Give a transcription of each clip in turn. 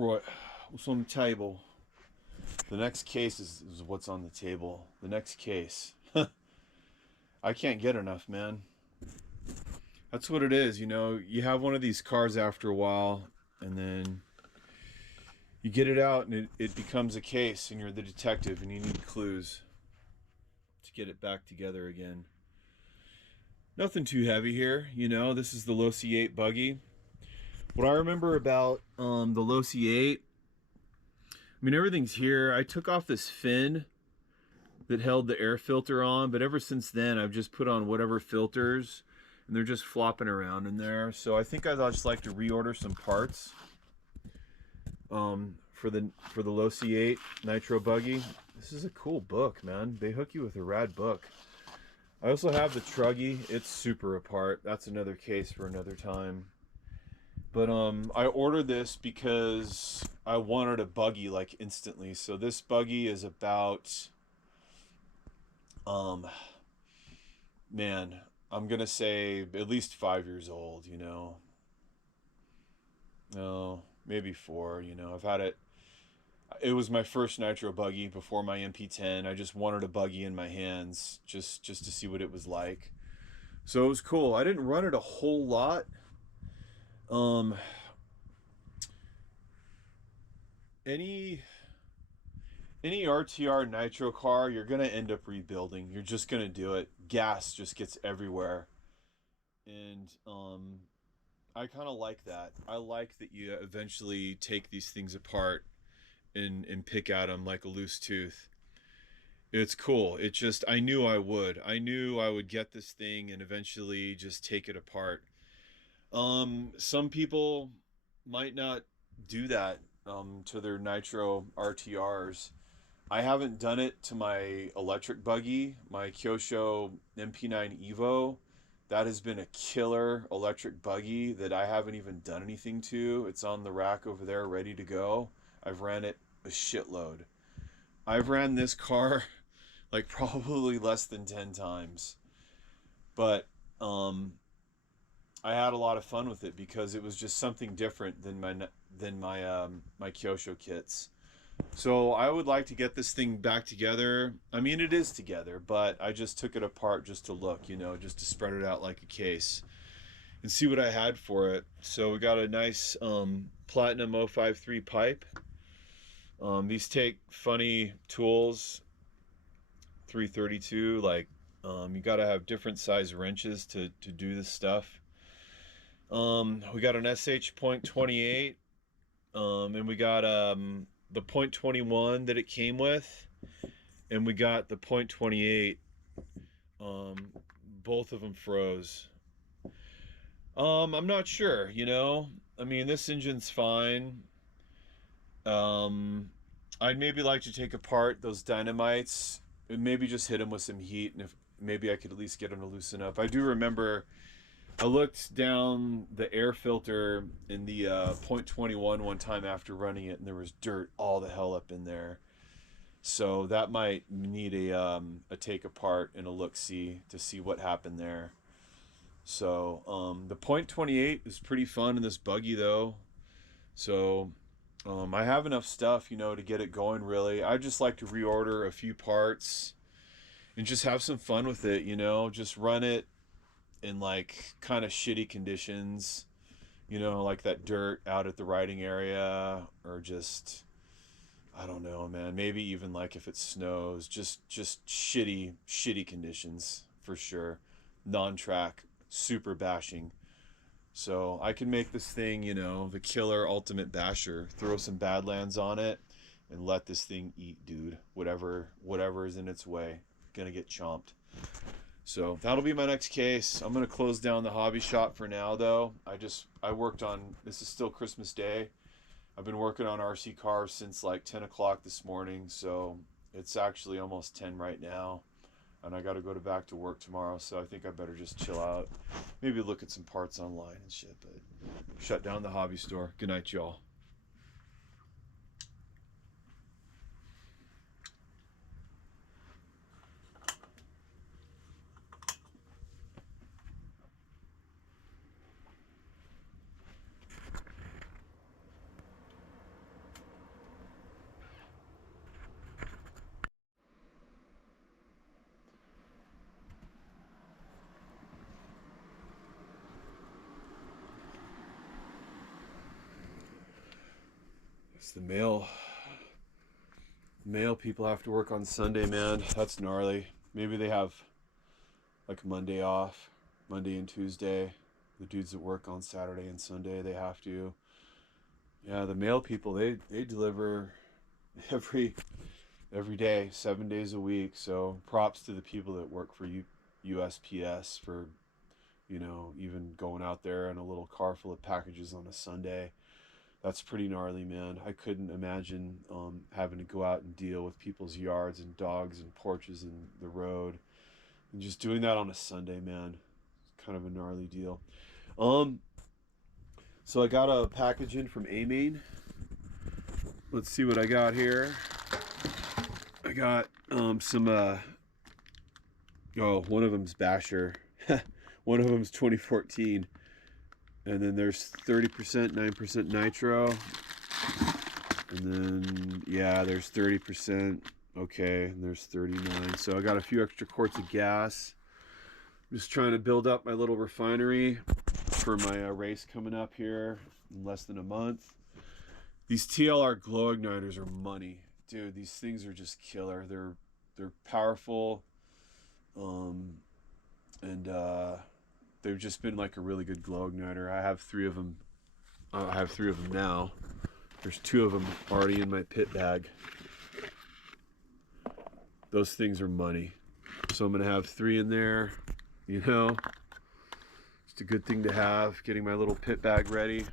Right, what's on the table? The next case is what's on the table. The next case. I can't get enough, man. That's what it is, you know. You have one of these cars after a while, and then you get it out, and it becomes a case, and you're the detective, and you need clues to get it back together again. Nothing too heavy here, you know. This is the Losi 8 buggy. What I remember about the Losi 8, I mean, everything's here. I took off this fin that held the air filter on, but ever since then I've just put on whatever filters and they're just flopping around in there. So I think I'd just like to reorder some parts for the Losi 8 Nitro buggy. This is a cool book, man. They hook you with a rad book. I also have the Truggy. It's super apart. That's another case for another time. But I ordered this because I wanted a buggy like instantly. So this buggy is about man, I'm gonna say at least 5 years old, you know. No, maybe 4, you know. I've had it. It was my first Nitro buggy before my MP10. I just wanted a buggy in my hands just to see what it was like. So it was cool. I didn't run it a whole lot. Um any RTR Nitro car, you're gonna end up rebuilding. You're just gonna do it. Gas just gets everywhere. And I kind of like that. I like that you eventually take these things apart and pick at them like a loose tooth. It's cool. It just, I knew I would. I knew I would get this thing and eventually just take it apart. Some people might not do that to their Nitro RTRs. I haven't done it to my electric buggy, my Kyosho MP9 Evo. That has been a killer electric buggy that I haven't even done anything to. It's on the rack over there ready to go. I've ran it a shitload. I've ran this car like probably less than 10 times. But I had a lot of fun with it because it was just something different than my Kyosho kits. So I would like to get this thing back together. I mean, it is together, but I just took it apart just to look, you know, just to spread it out like a case and see what I had for it. So we got a nice Platinum 053 pipe. These take funny tools, 332, like you got to have different size wrenches to do this stuff. We got an SH point 28, and we got the point 21 that it came with, and we got the point 28. Both of them froze. I'm not sure, you know. I mean, this engine's fine. I'd maybe like to take apart those dynamites and maybe just hit them with some heat, and if maybe I could at least get them to loosen up. I do remember I looked down the air filter in the point 21 one time after running it, and there was dirt all the hell up in there. So that might need a take apart and a look see to see what happened there. So the point 28 is pretty fun in this buggy though. So I have enough stuff, you know, to get it going. Really, I just like to reorder a few parts and just have some fun with it. You know, just run it in like kind of shitty conditions, you know, like that dirt out at the riding area, or just, I don't know, man, maybe even like if it snows, just shitty conditions for sure. Non-track, super bashing. So I can make this thing, you know, the killer ultimate basher, throw some Badlands on it and let this thing eat, dude. Whatever is in its way, gonna get chomped. So that'll be my next case. I'm gonna close down the hobby shop for now, though. I worked on, this is still Christmas Day. I've been working on RC cars since like 10 o'clock this morning, so it's actually almost 10 right now, and I got to go back to work tomorrow. So I think I better just chill out, maybe look at some parts online and shit. But shut down the hobby store. Good night, y'all. It's the male people have to work on Sunday, man. That's gnarly. Maybe they have like Monday off, Monday and Tuesday. The dudes that work on Saturday and Sunday, they have to. Yeah, the male people, they deliver every day, 7 days a week. So props to the people that work for USPS for, you know, even going out there in a little car full of packages on a Sunday. That's pretty gnarly, man. I couldn't imagine having to go out and deal with people's yards and dogs and porches and the road, and just doing that on a Sunday, man. It's kind of a gnarly deal. So I got a package in from AMain. Let's see what I got here. I got some one of them's Basher. One of them's 2014. And then there's 30%, 9% nitro. And then, yeah, there's 30%. Okay, and there's 39. So I got a few extra quarts of gas. I'm just trying to build up my little refinery for my race coming up here in less than a month. These TLR glow igniters are money. Dude, these things are just killer. They're powerful. They've just been like a really good glow igniter. I have 3 of them. I have 3 of them now. There's 2 of them already in my pit bag. Those things are money. So I'm gonna have 3 in there. You know, it's a good thing to have. Getting my little pit bag ready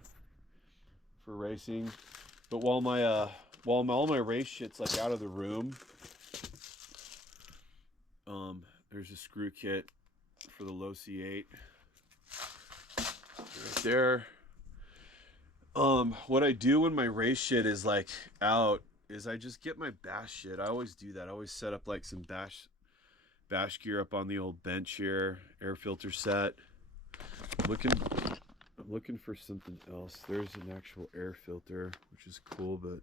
for racing. But while all my race shit's like out of the room, there's a screw kit for the Losi 8 right there. What I do when my race shit is like out is I just get my bash shit. I always do that. I always set up like some bash gear up on the old bench here, air filter set. I'm looking for something else. There's an actual air filter, which is cool, but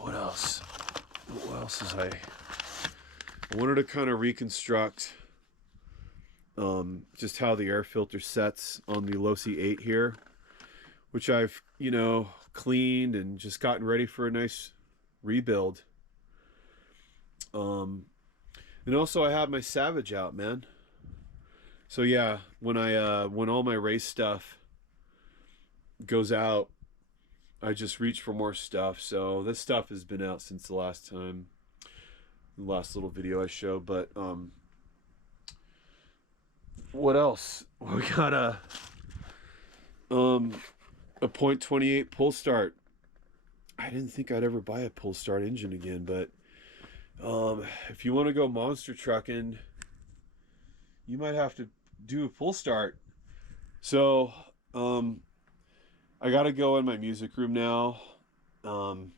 what else? What else is I wanted to kind of reconstruct just how the air filter sets on the Losi 8 here, which I've, you know, cleaned and just gotten ready for a nice rebuild. And also I have my Savage out, man. So yeah, when all my race stuff goes out, I just reach for more stuff. So this stuff has been out since the last time, the last little video I showed. But what else? We got a .28 pull start. I didn't think I'd ever buy a pull start engine again, but if you want to go monster trucking, you might have to do a pull start. So I gotta go in my music room now and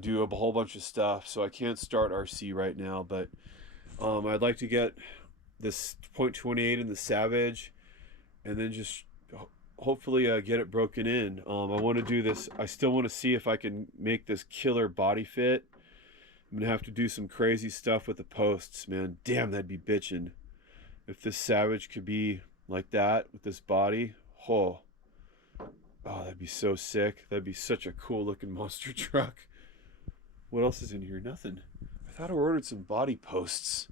do a whole bunch of stuff, so I can't start RC right now, but I'd like to get this .28 in the Savage and then just hopefully get it broken in. I want to do this. I still want to see if I can make this killer body fit. I'm gonna have to do some crazy stuff with the posts, man. Damn, that'd be bitchin'. If this Savage could be like that with this body, oh, that'd be so sick. That'd be such a cool looking monster truck. What else is in here? Nothing. I thought I ordered some body posts.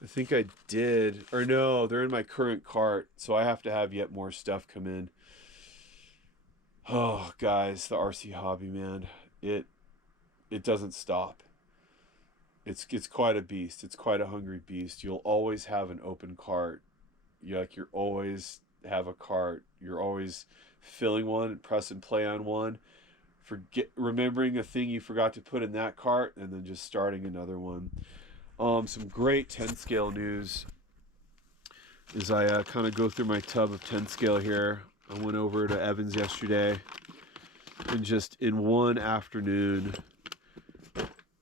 I think I did. Or no, they're in my current cart, so I have to have yet more stuff come in. Oh, guys, the RC hobby, man. It doesn't stop. It's quite a beast. It's quite a hungry beast. You'll always have an open cart. You're always have a cart. You're always filling one, press and play on one, remembering a thing you forgot to put in that cart, and then just starting another one. Some great 10 scale news as I kind of go through my tub of 10 scale here. I went over to Evans yesterday, and just in one afternoon,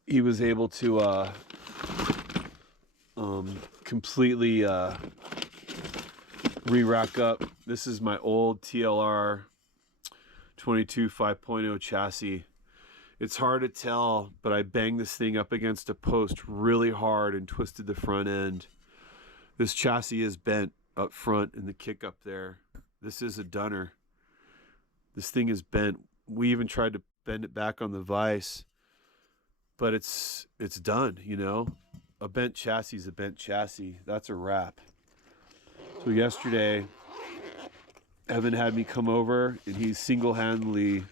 he was able to completely re-rack up. This is my old TLR 22 5.0 chassis. It's hard to tell, but I banged this thing up against a post really hard and twisted the front end. This chassis is bent up front in the kick up there. This is a dunner. This thing is bent. We even tried to bend it back on the vise, but it's done, you know. A bent chassis is a bent chassis. That's a wrap. So yesterday, Evan had me come over, and he single-handedly,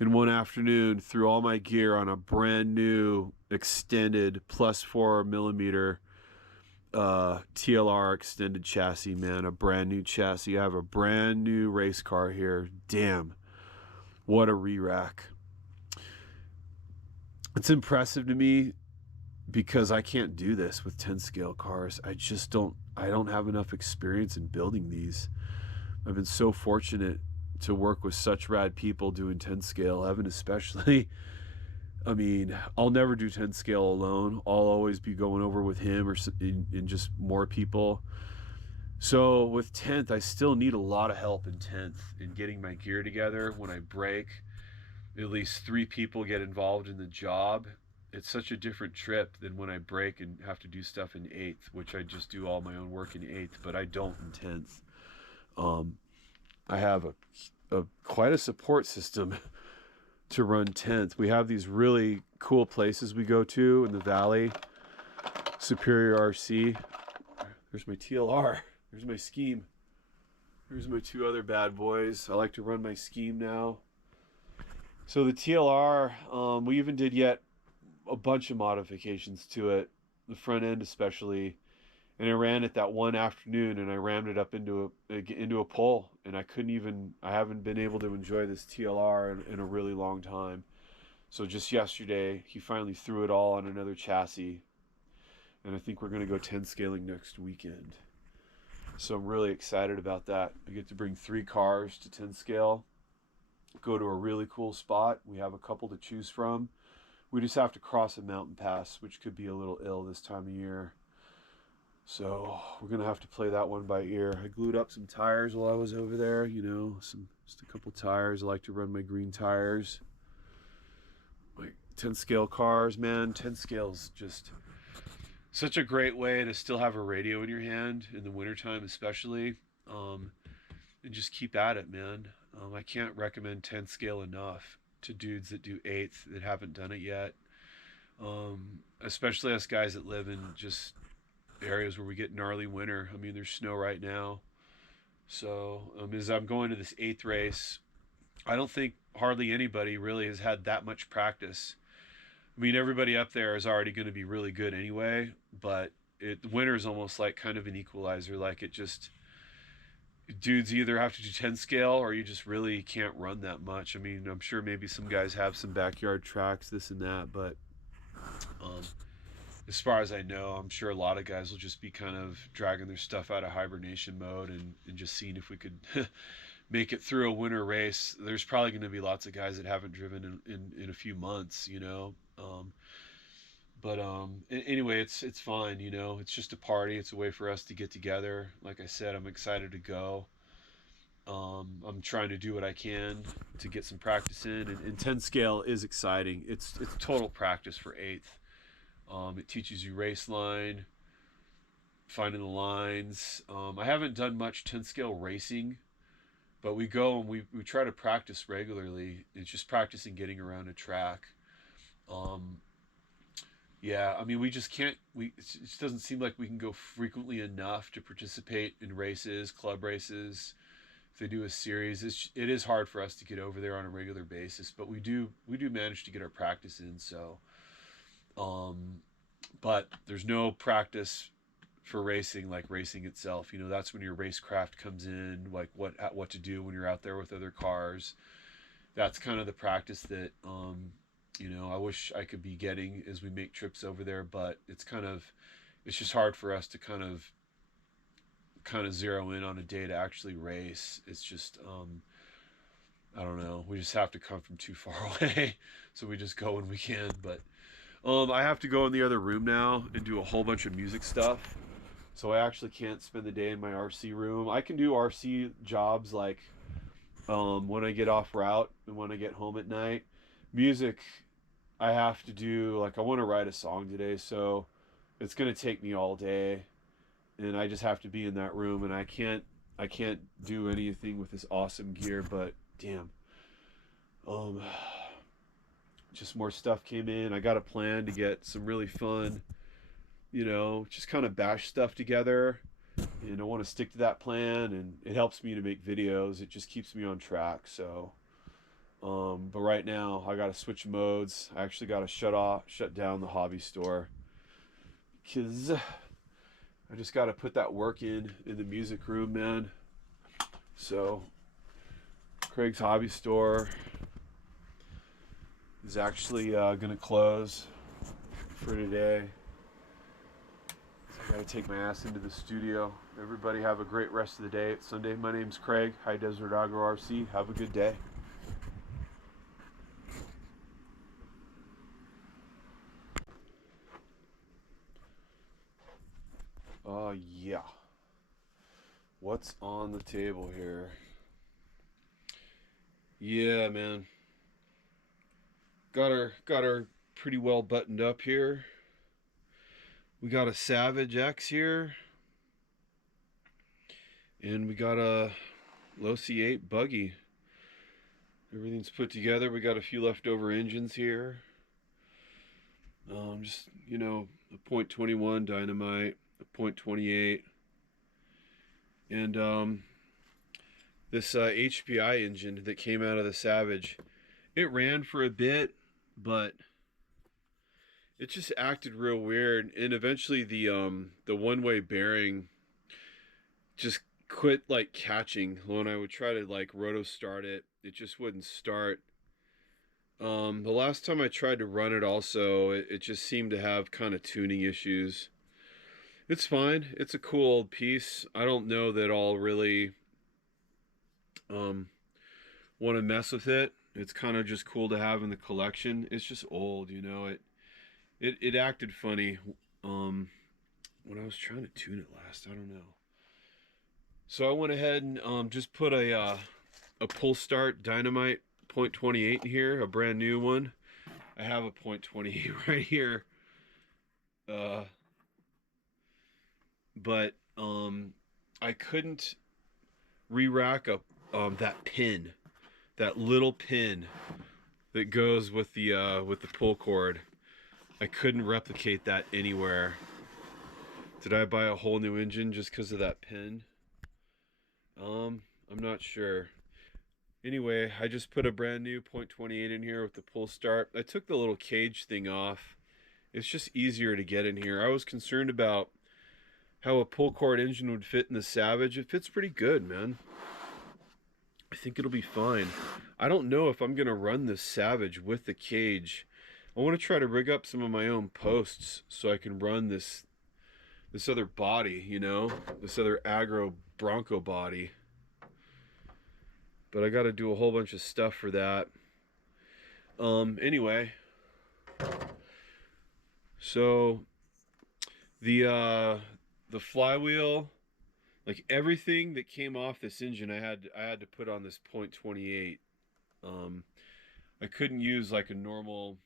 in one afternoon, threw all my gear on a brand new extended +4mm TLR extended chassis, man. A brand new chassis. I have a brand new race car here. Damn, what a re-rack. It's impressive to me because I can't do this with 10 scale cars. I don't have enough experience in building these. I've been so fortunate to work with such rad people doing 10 scale, Evan especially. I mean, I'll never do 10 scale alone. I'll always be going over with him or in just more people. So with 10th, I still need a lot of help in 10th in getting my gear together. When I break, at least 3 people get involved in the job. It's such a different trip than when I break and have to do stuff in 8th, which I just do all my own work in 8th, but I don't in 10th. I have quite a support system to run 10th. We have these really cool places we go to in the valley. Superior RC. There's my TLR. There's my Scheme. Here's my 2 other bad boys. I like to run my Scheme now. So the TLR, we even did yet a bunch of modifications to it, the front end especially. And I ran it that one afternoon, and I rammed it up into a pole, and I haven't been able to enjoy this TLR in a really long time. So just yesterday, he finally threw it all on another chassis, and I think we're going to go 10 scaling next weekend. So I'm really excited about that. I get to bring 3 cars to 10 scale, go to a really cool spot. We have a couple to choose from. We just have to cross a mountain pass, which could be a little ill this time of year. So we're going to have to play that one by ear. I glued up some tires while I was over there, you know, just a couple tires. I like to run my green tires. My 10 scale cars, man. 10 scale's just such a great way to still have a radio in your hand in the wintertime especially, and just keep at it, man. I can't recommend 10 scale enough to dudes that do 8th that haven't done it yet, especially us guys that live in just areas where we get gnarly winter. I mean, there's snow right now. So as I'm going to this 8th race, I don't think hardly anybody really has had that much practice. I mean, everybody up there is already going to be really good anyway, but winter is almost like kind of an equalizer. Like it just, dudes either have to do 10 scale or you just really can't run that much. I mean, I'm sure maybe some guys have some backyard tracks, this and that, but as far as I know, I'm sure a lot of guys will just be kind of dragging their stuff out of hibernation mode and just seeing if we could make it through a winter race. There's probably going to be lots of guys that haven't driven in a few months, you know. But anyway, it's fine, you know. It's just a party. It's a way for us to get together. Like I said, I'm excited to go. I'm trying to do what I can to get some practice in, and 10 scale is exciting. It's total practice for 8th. It teaches you race line, finding the lines. I haven't done much 10 scale racing, but we go and we try to practice regularly. It's just practicing getting around a track. Yeah, I mean, we just can't, it just doesn't seem like we can go frequently enough to participate in races, club races. If they do a series, it is hard for us to get over there on a regular basis, but we do manage to get our practice in. So, but there's no practice for racing like racing itself. You know, that's when your racecraft comes in, like what to do when you're out there with other cars. That's kind of the practice that, you know, I wish I could be getting as we make trips over there, but it's just hard for us to kind of zero in on a day to actually race. It's just, I don't know. We just have to come from too far away. So we just go when we can. But I have to go in the other room now and do a whole bunch of music stuff. So I actually can't spend the day in my RC room. I can do RC jobs like when I get off route and when I get home at night. Music, I have to do, like I want to write a song today, so it's going to take me all day. And I just have to be in that room, and I can't do anything with this awesome gear, but damn. Just more stuff came in. I got a plan to get some really fun, you know, just kind of bash stuff together. And I want to stick to that plan, and it helps me to make videos. It just keeps me on track. So, but right now I got to switch modes. I actually got to shut down the hobby store, because I just got to put that work in the music room, man. So Craig's hobby store is actually gonna close for today. So I gotta take my ass into the studio. Everybody have a great rest of the day. It's Sunday. My name's Craig, High Desert Agro RC. Have a good day. Yeah. What's on the table here? Yeah, man. Got our pretty well buttoned up here. We got a Savage X here. And we got a Losi 8 buggy. Everything's put together. We got a few leftover engines here. Just, you know, a .21 Dynamite, a .28. And this HPI engine that came out of the Savage. It ran for a bit, but it just acted real weird. And eventually the one-way bearing just quit like catching. When I would try to like roto start it, it just wouldn't start. The last time I tried to run it also, it just seemed to have kind of tuning issues. It's fine. It's a cool old piece. I don't know that I'll really want to mess with it. It's kind of just cool to have in the collection. It's just old, you know. It acted funny when I was trying to tune it last. I don't know. So I went ahead and just put a pull start Dynamite .28 in here, a brand new one. I have a .28 right here. But I couldn't re-rack up that pin, that little pin that goes with the pull cord. I couldn't replicate that anywhere. Did I buy a whole new engine just because of that pin? I'm not sure. Anyway, I just put a brand new .28 in here with the pull start. I took the little cage thing off. It's just easier to get in here. I was concerned about how a pull cord engine would fit in the Savage. It fits pretty good, man. I think it'll be fine. I don't know if I'm gonna run this Savage with the cage. I want to try to rig up some of my own posts so I can run this other body, you know, this other Agro Bronco body. But I got to do a whole bunch of stuff for that. Anyway, so the flywheel, like everything that came off this engine, I had to put on this .28. I couldn't use like a normal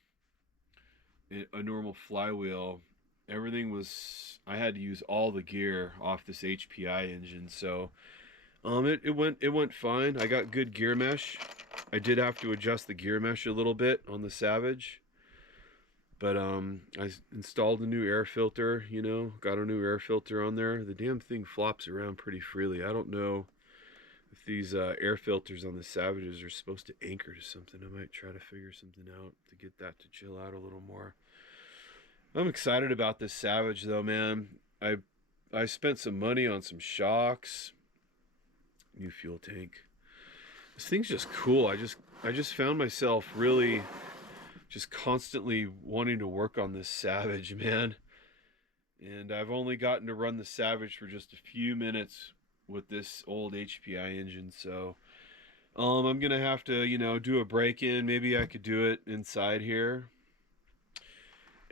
flywheel. Everything was, I had to use all the gear off this HPI engine. So it went fine. I got good gear mesh. I did have to adjust the gear mesh a little bit on the Savage, but I installed a new air filter, you know, got a new air filter on there. The damn thing flops around pretty freely. I don't know if these air filters on the Savages are supposed to anchor to something. I might try to figure something out to get that to chill out a little more. I'm excited about this Savage though, man. I spent some money on some shocks, new fuel tank. This thing's just cool. I just found myself really just constantly wanting to work on this Savage, man. And I've only gotten to run the Savage for just a few minutes with this old HPI engine, so I'm gonna have to, you know, do a break-in. Maybe I could do it inside here.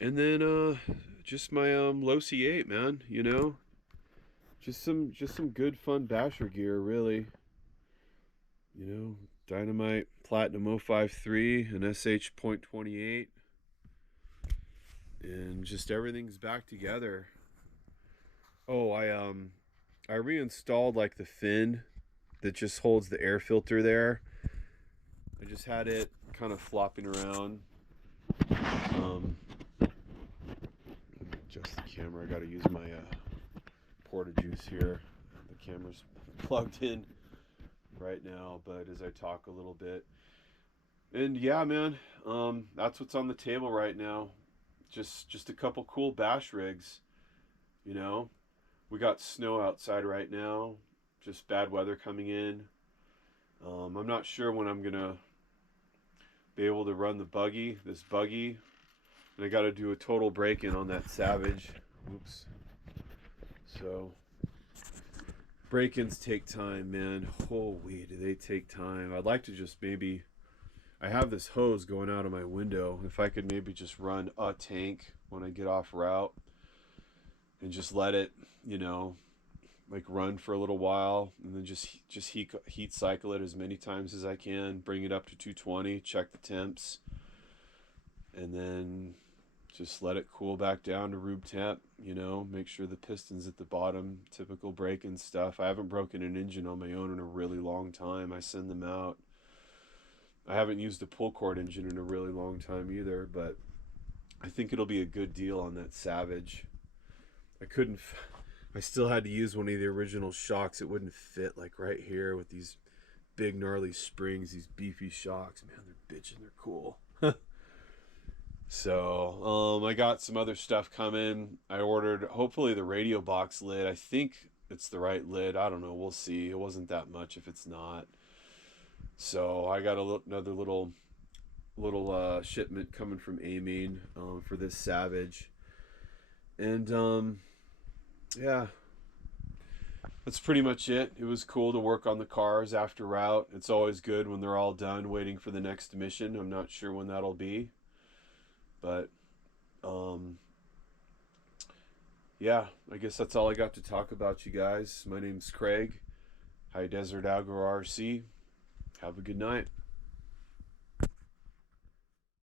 And then just my Losi 8, man, you know. Just some good fun basher gear, really. You know, Dynamite Platinum 053, an SH .28. And just everything's back together. Oh, I reinstalled like the fin that just holds the air filter there. I just had it kind of flopping around. Adjust the camera. I got to use my Porta Juice here. The camera's plugged in right now, but as I talk a little bit. And yeah, man, that's what's on the table right now. Just a couple cool bash rigs, you know. We got snow outside right now, just bad weather coming in. I'm not sure when I'm gonna be able to run this buggy, and I got to do a total break-in on that Savage. Oops. So break-ins take time, man. Holy, do they take time. I'd like to just maybe, I have this hose going out of my window. If I could maybe just run a tank when I get off route and just let it, you know, like run for a little while, and then just heat cycle it as many times as I can, bring it up to 220, check the temps, and then just let it cool back down to room temp, you know, make sure the piston's at the bottom, typical break-in stuff. I haven't broken an engine on my own in a really long time. I send them out. I haven't used a pull cord engine in a really long time either, but I think it'll be a good deal on that Savage. I still had to use one of the original shocks. It wouldn't fit like right here with these big gnarly springs, these beefy shocks. Man, they're bitching, they're cool. So, I got some other stuff coming. I ordered, hopefully, the radio box lid. I think it's the right lid. I don't know. We'll see. It wasn't that much if it's not. So, I got another little shipment coming from Amine for this Savage. And, yeah, that's pretty much it. It was cool to work on the cars after route. It's always good when they're all done waiting for the next mission. I'm not sure when that'll be. But, yeah, I guess that's all I got to talk about, you guys. My name's Craig, High Desert Agro RC. Have a good night.